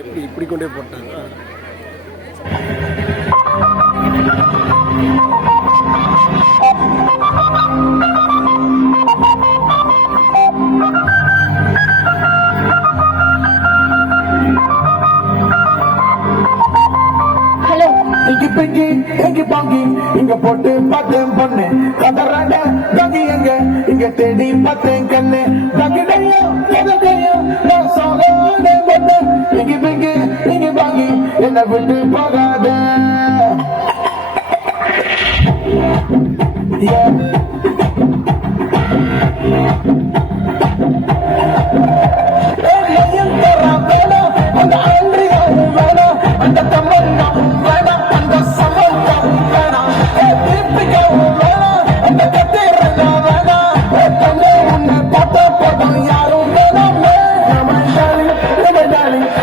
எப்படி இப்படி கொண்டே போட்டாங்க. இங்க போட்டு பார்த்தேன் பொண்ணு கதறாட கதி எங்க இங்க தேடி பார்த்தேன் கண்ணு தகிடையும் நான் சோகோட பொண்ணு இங்க பிங்கி இங்க பாங்கி என்ன விட்டு போகாத அந்த ஆண்ட்ரியாவும் வேணாம் அந்த தம்மன் வேணாம் அந்த சமந்தம் வேணாம் திருப்பிக்கவும் வேணாம் அந்த கத்திரங்க வேணாம் தன்னை உன்னை பார்த்த போதும் யாரும் வேணாம்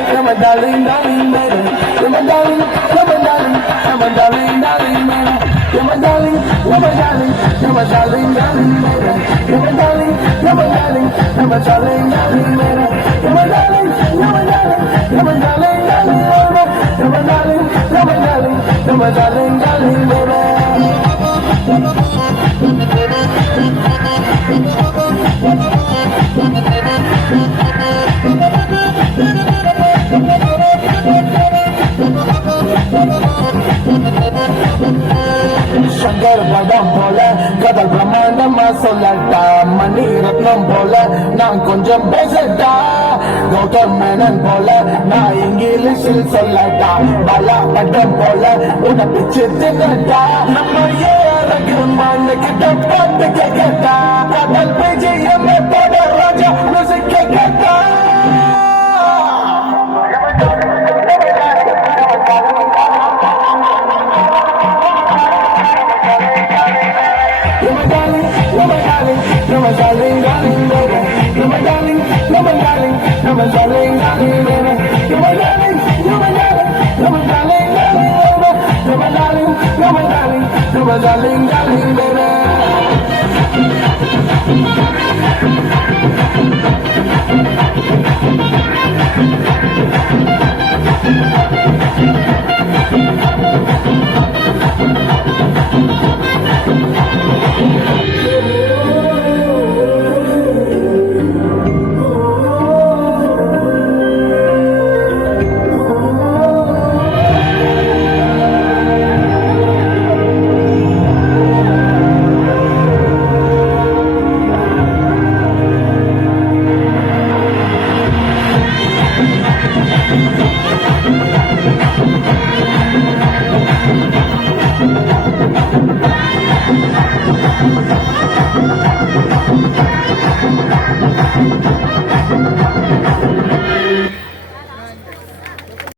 நம்ம டார்லிங் டார்லிங் மேடம் நம்ம டார்லிங் நம்ம டார்லிங் நம்ம டார்லிங் டார்லிங் மேடம் நம்ம டார்லிங் நம்ம டார்லிங் நம்ம டார்லிங் டார்லிங் மேடம் நம்ம டார்லிங் நம்ம டார்லிங் நம்ம டார்லிங் டார்லிங் மேடம் நம்ம டார்லிங் நம்ம டார்லிங் நம்ம டார்லிங் டார்லிங் மேடம் நம்ம டார்லிங் நம்ம டார்லிங் நம்ம டார்லிங் டார்லிங் மேடம் சங்கர் படம் போல கதல் பிரம்மாண்டமா சொல்லட்டா மணி ரத்னம் போல நான் கொஞ்சம் பேசட்டா கௌதம் மேனன் போல நான் இங்கிலீஷில் சொல்லட்டா பலா பட்டம் போல உன்னை பிச்சு தின்னட்டா நம்ம ஏறகிரமான கிட்ட பாட்டு கேட்கட்டா கடல் பேஜி எம்மத்தோட ராஜா மியூசிக் கேட்கட்டா Darling, darling, baby.